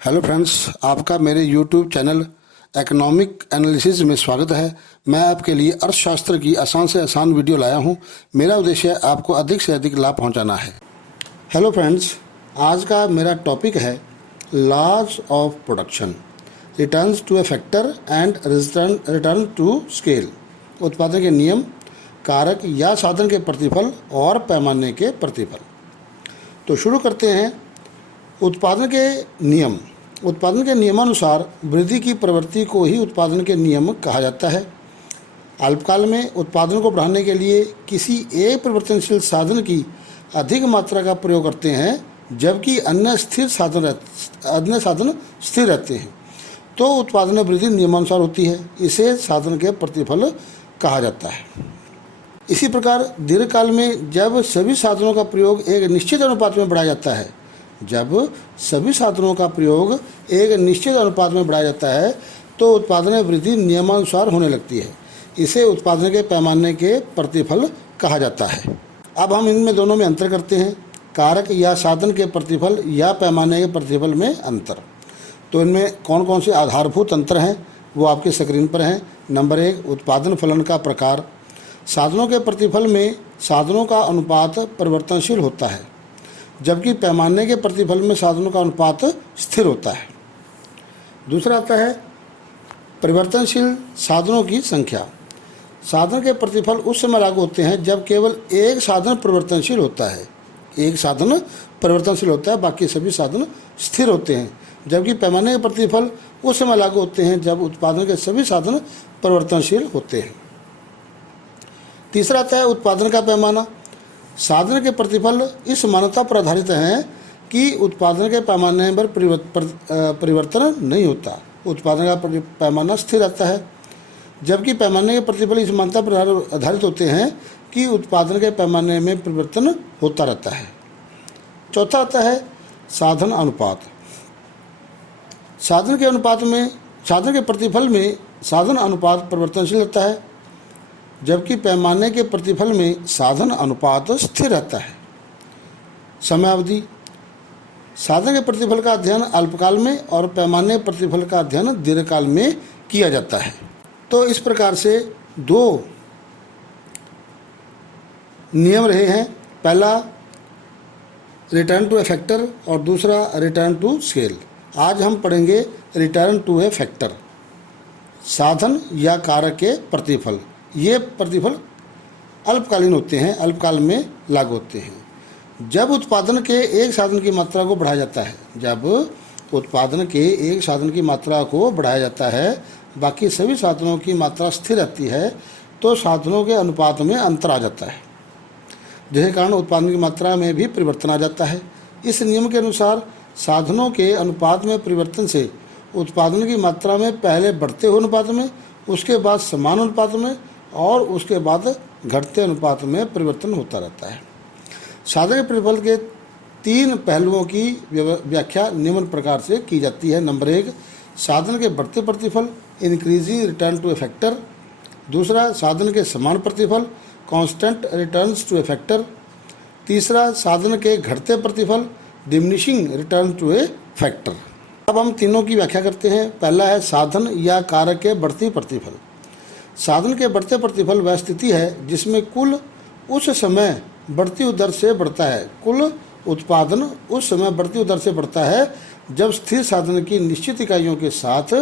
Hello friends, आपका मेरे YouTube channel economic analysis में स्वागत है। मैं आपके लिए अर्थशास्त्र की आसान से आसान वीडियो लाया हूं। मेरा उद्देश्य आपको अधिक से अधिक लाभ पहुंचाना है। हेलो फ्रेंड्स, आज का मेरा टॉपिक है laws of production, returns to a factor and return to scale. उत्पादन के नियम, कारक या साधन के प्रतिफल और पैमाने के प्रतिफल। तो शुरू करते हैं। उत्पादन के नियम। उत्पादन के नियमानुसार वृद्धि की प्रवृत्ति को ही उत्पादन के नियम कहा जाता है। अल्पकाल में उत्पादन को बढ़ाने के लिए किसी एक परिवर्तनशील साधन की अधिक मात्रा का प्रयोग करते हैं, जबकि अन्य साधन स्थिर रहते हैं, तो उत्पादन में वृद्धि नियमानुसार होती है। इसे साधन के प्रतिफल कहा जाता है। इसी प्रकार दीर्घकाल में जब सभी साधनों का प्रयोग एक निश्चित अनुपात में बढ़ाया जाता है तो उत्पादन में वृद्धि नियमानुसार होने लगती है। इसे उत्पादन के पैमाने के प्रतिफल कहा जाता है। अब हम इनमें दोनों में अंतर करते हैं। कारक या साधन के प्रतिफल या पैमाने के प्रतिफल में अंतर। तो इनमें कौन कौन से आधारभूत अंतर हैं वो आपकी स्क्रीन पर हैं। नंबर 1, उत्पादन फलन का प्रकार। साधनों के प्रतिफल में साधनों का अनुपात परिवर्तनशील होता है, जबकि पैमाने के प्रतिफल में साधनों का अनुपात स्थिर होता है। दूसरा आता है परिवर्तनशील साधनों की संख्या। साधन के प्रतिफल उस समय लागू होते हैं जब केवल एक साधन परिवर्तनशील होता है। बाकी सभी साधन स्थिर होते हैं। जबकि पैमाने के प्रतिफल उस समय लागू होते हैं जब उत्पादन के सभी साधन परिवर्तनशील होते हैं। तीसरा आता है उत्पादन का पैमाना। साधन के प्रतिफल इस मान्यता पर आधारित हैं कि उत्पादन के पैमाने पर परिवर्तन नहीं होता। उत्पादन का पैमाना स्थिर रहता है, जबकि पैमाने के प्रतिफल इस मान्यता पर आधारित होते हैं कि उत्पादन के पैमाने में परिवर्तन होता रहता है। चौथा आता है साधन अनुपात। साधन के प्रतिफल में साधन अनुपात परिवर्तनशील रहता है, जबकि पैमाने के प्रतिफल में साधन अनुपात स्थिर रहता है। समयावधि। साधन के प्रतिफल का अध्ययन अल्पकाल में और पैमाने प्रतिफल का अध्ययन दीर्घकाल में किया जाता है। तो इस प्रकार से दो नियम रहे हैं। पहला रिटर्न टू ए फैक्टर और दूसरा रिटर्न टू स्केल। आज हम पढ़ेंगे रिटर्न टू ए फैक्टर, साधन या कारक के प्रतिफल। ये प्रतिफल अल्पकालीन होते हैं, अल्पकाल में लागू होते हैं। जब उत्पादन के एक साधन की मात्रा को बढ़ाया जाता है, बाकी सभी साधनों की मात्रा स्थिर रहती है, तो साधनों के अनुपात में अंतर आ जाता है, जिसके कारण उत्पादन की मात्रा में भी परिवर्तन आ जाता है। इस नियम के अनुसार साधनों के अनुपात में परिवर्तन से उत्पादन की मात्रा में पहले बढ़ते हुए अनुपात में, उसके बाद समान अनुपात में और उसके बाद घटते अनुपात में परिवर्तन होता रहता है। साधन के प्रतिफल के 3 पहलुओं की व्याख्या निम्न प्रकार से की जाती है। नंबर 1, साधन के बढ़ते प्रतिफल, increasing return to a factor. दूसरा, साधन के समान प्रतिफल, constant returns to a factor. तीसरा, साधन के घटते प्रतिफल, diminishing return to a factor. अब हम तीनों की व्याख्या करते हैं। पहला है साधन या कारक के बढ़ती प्रतिफल। साधन के बढ़ते प्रतिफल वह स्थिति है जिसमें कुल उस समय बढ़ती हुई दर से बढ़ता है। कुल उत्पादन उस समय बढ़ती हुई दर से बढ़ता है जब स्थिर साधन की निश्चित इकाइयों के साथ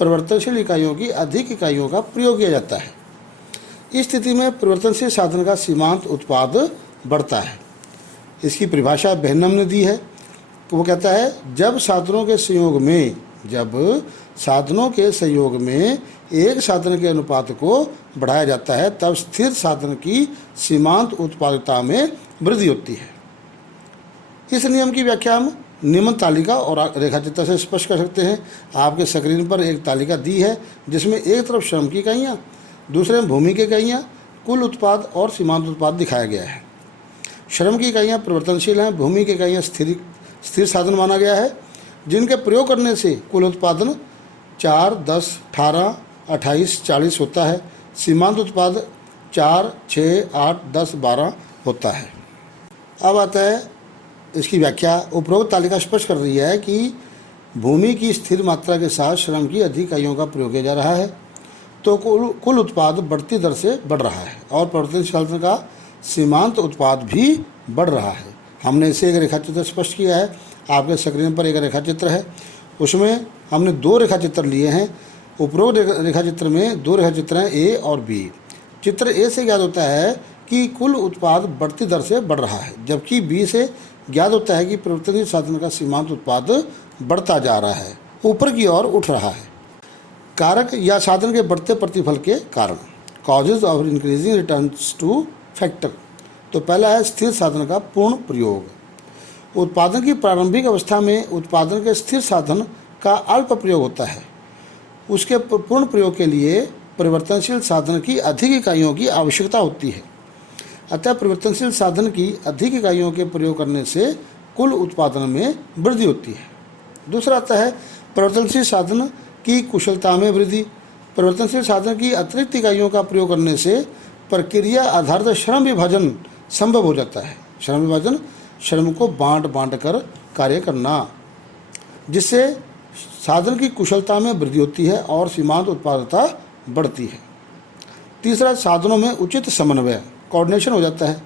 परिवर्तनशील इकाइयों की अधिक इकाइयों का प्रयोग किया जाता है। इस स्थिति में परिवर्तनशील साधन का सीमांत उत्पाद बढ़ता है। इसकी परिभाषा बेहनम ने दी है। वो कहता है जब साधनों के संयोग में एक साधन के अनुपात को बढ़ाया जाता है, तब स्थिर साधन की सीमांत उत्पादकता में वृद्धि होती है। इस नियम की व्याख्या हम निम्न तालिका और रेखाचित्र से स्पष्ट कर सकते हैं। आपके स्क्रीन पर एक तालिका दी है जिसमें एक तरफ श्रम की इकाइयाँ, दूसरे में भूमि की इकाइयाँ, कुल उत्पाद और सीमांत उत्पाद दिखाया गया है। श्रम की इकाइयाँ परिवर्तनशील हैं, भूमि की इकाइयाँ स्थिर साधन माना गया है, जिनके प्रयोग करने से कुल उत्पादन 4, 10, 18, 28, 40 होता है। सीमांत उत्पाद 4, 6, 8, 10, 12 होता है। अब आता है इसकी व्याख्या। उपरोक्त तालिका स्पष्ट कर रही है कि भूमि की स्थिर मात्रा के साथ श्रम की अधिक इकाइयों का प्रयोग किया जा रहा है तो कुल उत्पाद बढ़ती दर से बढ़ रहा है और परिवर्तनशील साधन का सीमांत उत्पाद भी बढ़ रहा है। हमने इसे एक रेखाचित्र स्पष्ट किया है। आपके स्क्रीन पर एक रेखाचित्र है, उसमें हमने दो रेखाचित्र लिए हैं। उपरोक्त रेखाचित्र में दो रेखाचित्र हैं, ए और बी। चित्र ए से ज्ञात होता है कि कुल उत्पाद बढ़ती दर से बढ़ रहा है, जबकि बी से ज्ञात होता है कि परिवर्तनशील साधन का सीमांत उत्पाद बढ़ता जा रहा है, ऊपर की ओर उठ रहा है। कारक या साधन के बढ़ते प्रतिफल के कारण, causes of increasing returns two factor. तो पहला है स्थिर साधन का पूर्ण प्रयोग। उत्पादन की प्रारंभिक अवस्था में उत्पादन के स्थिर साधन का अल्प प्रयोग होता है। उसके पूर्ण प्रयोग के लिए परिवर्तनशील साधन की अधिक इकाइयों की आवश्यकता होती है। अतः परिवर्तनशील साधन की अधिक इकाइयों के प्रयोग करने से कुल उत्पादन में वृद्धि होती है। दूसरा आता है परिवर्तनशील साधन की कुशलता में वृद्धि। परिवर्तनशील साधन की अतिरिक्त इकाइयों का प्रयोग करने से प्रक्रिया आधारित श्रम विभाजन संभव हो जाता है। श्रम विभाजन, श्रम को बांट कर कार्य करना, जिससे साधन की कुशलता में वृद्धि होती है और सीमांत उत्पादकता बढ़ती है। तीसरा, साधनों में उचित समन्वय, कोऑर्डिनेशन हो जाता है।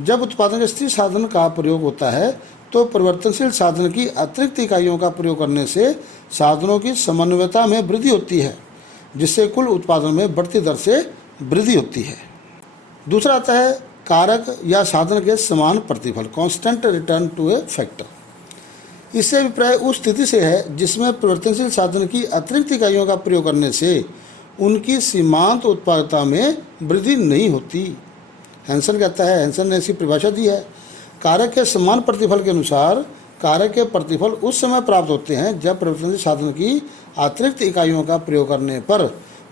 जब उत्पादन के स्थिर साधन का प्रयोग होता है तो परिवर्तनशील साधन की अतिरिक्त इकाइयों का प्रयोग करने से साधनों की समन्वयता में वृद्धि होती है, जिससे कुल उत्पादन में बढ़ती दर से वृद्धि होती है। दूसरा आता है कारक या साधन के समान प्रतिफल, constant return to a factor. इससे अभिप्राय उस स्थिति से है जिसमें परिवर्तनशील साधन की अतिरिक्त इकाइयों का प्रयोग करने से उनकी सीमांत उत्पादकता में वृद्धि नहीं होती। हैंसन कहता है, हैंसन ने ऐसी परिभाषा दी है, कारक के समान प्रतिफल के अनुसार कारक के प्रतिफल उस समय प्राप्त होते हैं जब परिवर्तनशील साधन की अतिरिक्त इकाइयों का प्रयोग करने पर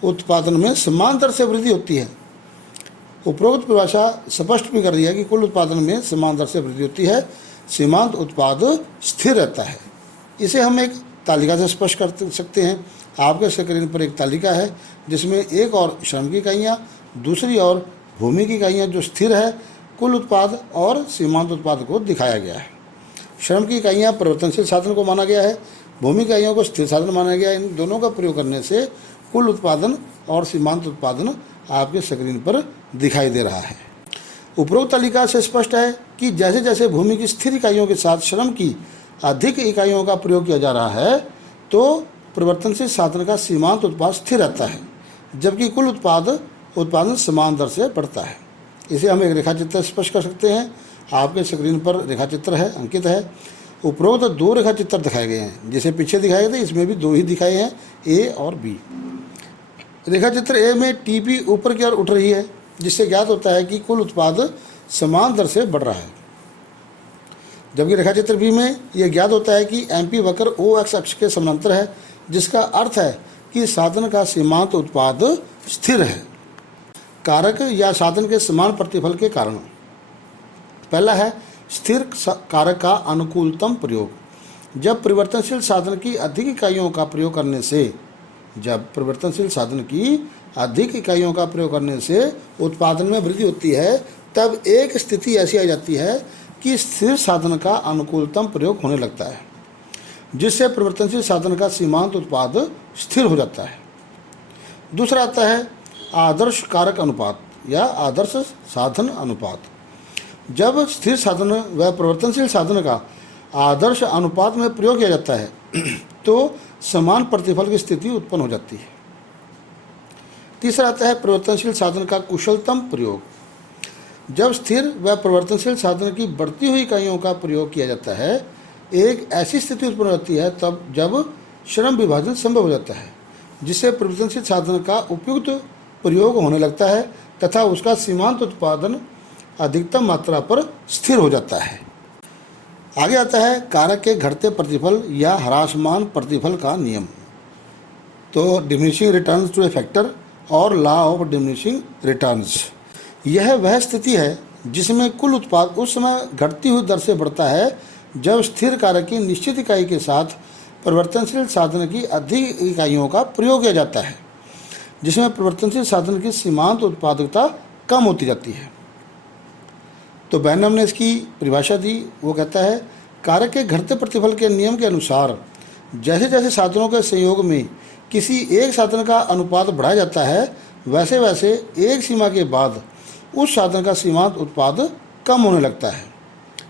उत्पादन में समान दर से वृद्धि होती है। उपरोक्त परिभाषा स्पष्ट भी कर रही है कि कुल उत्पादन में समान दर से वृद्धि होती है, सीमांत उत्पाद स्थिर रहता है। इसे हम एक तालिका से स्पष्ट कर सकते हैं। आपके स्क्रीन पर एक तालिका है जिसमें एक और श्रम की इकाइयाँ, दूसरी ओर भूमि की इकाइयाँ जो स्थिर है, कुल उत्पाद और सीमांत उत्पाद को दिखाया गया है। श्रम की इकाइयाँ परिवर्तनशील साधन को माना गया है, भूमि इकाइयों को स्थिर साधन माना गया है। इन दोनों का प्रयोग करने से कुल उत्पादन और सीमांत उत्पादन आपके स्क्रीन पर दिखाई दे रहा है। उपरोक्त तालिका से स्पष्ट है कि जैसे जैसे भूमि की स्थिर इकाइयों के साथ श्रम की अधिक इकाइयों का प्रयोग किया जा रहा है तो परिवर्तनशील साधन का सीमांत उत्पाद स्थिर रहता है, जबकि कुल उत्पादन समान दर से बढ़ता है। इसे हम एक रेखाचित्र स्पष्ट कर सकते हैं। आपके स्क्रीन पर रेखाचित्र है, अंकित है। उपरोक्त दो रेखाचित्र दिखाए गए हैं, जिसे पीछे दिखाए गए थे इसमें भी दो ही दिखाए हैं, ए और बी। रेखाचित्र ए में टीपी ऊपर की ओर उठ रही है, जिससे ज्ञात होता है कि कुल उत्पाद समान दर से बढ़ रहा है। जबकि रेखाचित्र बी में यह ज्ञात होता है कि एमपी वक्र ओ एक्स अक्ष के समानांतर है, जिसका अर्थ है कि साधन का सीमांत उत्पाद स्थिर है। कारक या साधन के समान प्रतिफल के कारण, पहला है स्थिर कारक का अनुकूलतम प्रयोग। जब परिवर्तनशील साधन की अधिक इकाइयों का प्रयोग करने से उत्पादन में वृद्धि होती है, तब एक स्थिति ऐसी आ जाती है कि स्थिर साधन का अनुकूलतम प्रयोग होने लगता है, जिससे परिवर्तनशील साधन का सीमांत उत्पाद स्थिर हो जाता है। दूसरा आता है आदर्श कारक अनुपात या आदर्श साधन अनुपात। जब स्थिर साधन व परिवर्तनशील साधन का आदर्श अनुपात में प्रयोग किया जाता है तो समान प्रतिफल की स्थिति उत्पन्न हो जाती है। तीसरा आता है परिवर्तनशील साधन का कुशलतम प्रयोग। जब स्थिर व परिवर्तनशील साधन की बढ़ती हुई इकाइयों का प्रयोग किया जाता है, एक ऐसी स्थिति उत्पन्न होती है तब जब श्रम विभाजन संभव हो जाता है, जिससे परिवर्तनशील साधन का उपयुक्त प्रयोग होने लगता है तथा उसका सीमांत उत्पादन अधिकतम मात्रा पर स्थिर हो जाता है। आगे आता है कारक के घटते प्रतिफल या ह्रासमान प्रतिफल का नियम। तो diminishing returns to a factor और लॉ ऑफ डिमिनिशिंग रिटर्न्स, यह वह स्थिति है जिसमें कुल उत्पाद उस समय घटती हुई दर से बढ़ता है जब स्थिर कारक की निश्चित इकाई के साथ परिवर्तनशील साधन की अधिक इकाइयों का प्रयोग किया जाता है, जिसमें परिवर्तनशील साधन की सीमांत उत्पादकता कम होती जाती है। तो बैनम ने इसकी परिभाषा दी। वो कहता है कारक के घटते प्रतिफल के नियम के अनुसार जैसे जैसे साधनों के संयोग में किसी एक साधन का अनुपात बढ़ाया जाता है, वैसे वैसे एक सीमा के बाद उस साधन का सीमांत उत्पाद कम होने लगता है।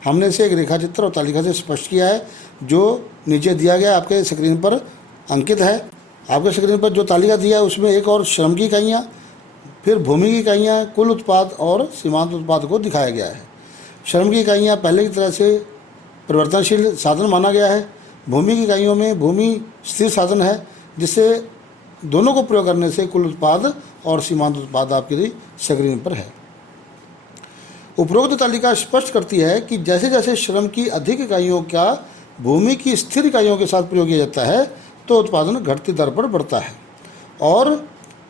हमने इसे एक रेखाचित्र और तालिका से स्पष्ट किया है, जो नीचे दिया गया आपके स्क्रीन पर अंकित है। आपके स्क्रीन पर जो तालिका दिया है उसमें एक और श्रम की इकाइयाँ, फिर भूमि की इकाइयाँ, कुल उत्पाद और सीमांत उत्पाद को दिखाया गया है। श्रम की इकाइयाँ पहले की तरह से परिवर्तनशील साधन माना गया है। भूमि की इकाइयों में भूमि स्थिर साधन है, जिससे दोनों को प्रयोग करने से कुल उत्पाद और सीमांत उत्पाद आपके स्क्रीन पर है। उपरोक्त तालिका स्पष्ट करती है कि जैसे जैसे श्रम की अधिक इकाइयों का भूमि की स्थिर इकाइयों के साथ प्रयोग किया जाता है तो उत्पादन घटती दर पर बढ़ता है और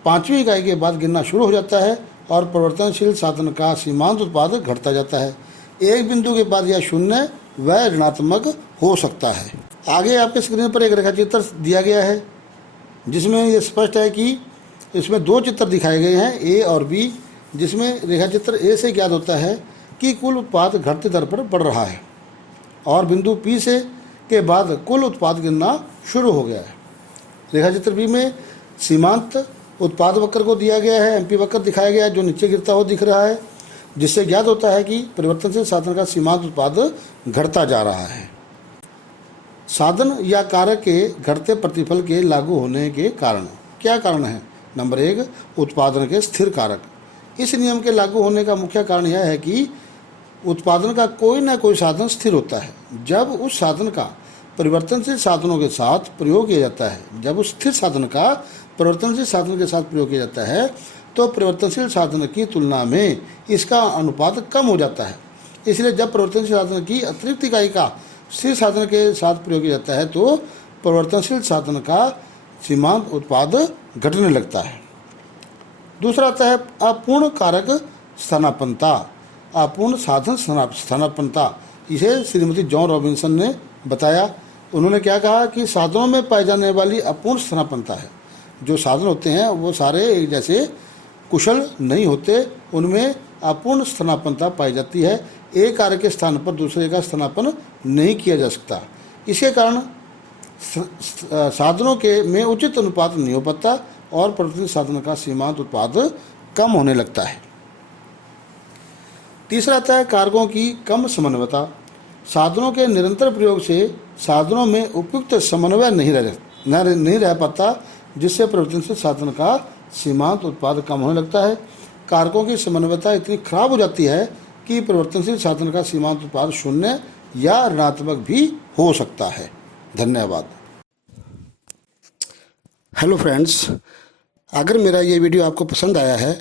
5वीं इकाई के बाद गिरना शुरू हो जाता है और परिवर्तनशील साधन का सीमांत उत्पाद घटता जाता है। एक बिंदु के बाद यह शून्य व ऋणात्मक हो सकता है। आगे आपके स्क्रीन पर एक रेखाचित्र दिया गया है, जिसमें यह स्पष्ट है कि इसमें 2 चित्र दिखाए गए हैं, ए और बी, जिसमें रेखाचित्र ए से ज्ञात होता है कि कुल उत्पाद घटती दर पर बढ़ रहा है और बिंदु पी से के बाद कुल उत्पाद गिरना शुरू हो गया है। रेखाचित्र बी में सीमांत उत्पाद वक्र को दिया गया है, एमपी वक्र दिखाया गया है जो नीचे गिरता हुआ दिख रहा है, जिससे ज्ञात होता है कि परिवर्तनशील साधन का सीमांत उत्पाद घटता जा रहा है। साधन या कारक के घटते प्रतिफल के लागू होने के कारण क्या कारण है? नंबर 1, उत्पादन के स्थिर कारक। इस नियम के लागू होने का मुख्य कारण यह है कि उत्पादन का कोई न कोई साधन स्थिर होता है। जब उस साधन का परिवर्तनशील साधनों के साथ प्रयोग किया जाता है जब उस स्थिर साधन का परिवर्तनशील साधन के साथ प्रयोग किया जाता है तो परिवर्तनशील साधन की तुलना में इसका अनुपात कम हो जाता है। इसलिए जब परिवर्तनशील साधन की अतिरिक्त इकाई का स्थिर साधन के साथ प्रयोग किया जाता है तो परिवर्तनशील साधन का सीमांत उत्पाद घटने लगता है। दूसरा आता है अपूर्ण कारक स्थानापन्नता। अपूर्ण साधन स्थानापन्नता, इसे श्रीमती जॉन रॉबिन्सन ने बताया। उन्होंने क्या कहा कि साधनों में पाई जाने वाली अपूर्ण स्थानापन्नता है। जो साधन होते हैं वो सारे एक जैसे कुशल नहीं होते, उनमें अपूर्ण स्थानापन्नता पाई जाती है। एक कारक के स्थान पर दूसरे का स्थानापन्न नहीं किया जा सकता। इसके कारण साधनों के में उचित अनुपात नहीं हो पाता और परिवर्तनशील साधन का सीमांत उत्पाद कम होने लगता है। तीसरा आता है कारकों की कम समन्वयता। साधनों के निरंतर प्रयोग से साधनों में उपयुक्त समन्वय नहीं रह पाता, जिससे परिवर्तनशील साधन का सीमांत उत्पाद कम होने लगता है। कारकों की समन्वयता इतनी खराब हो जाती है कि परिवर्तनशील साधन का सीमांत उत्पाद शून्य या ऋणात्मक भी हो सकता है। धन्यवाद। हेलो फ्रेंड्स, अगर मेरा ये वीडियो आपको पसंद आया है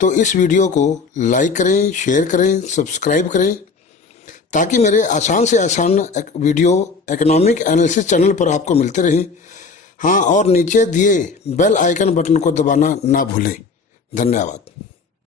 तो इस वीडियो को लाइक करें, शेयर करें, सब्सक्राइब करें, ताकि मेरे आसान से आसान वीडियो इकोनॉमिक एनालिसिस चैनल पर आपको मिलते रहें। हाँ, और नीचे दिए बेल आइकन बटन को दबाना ना भूलें। धन्यवाद।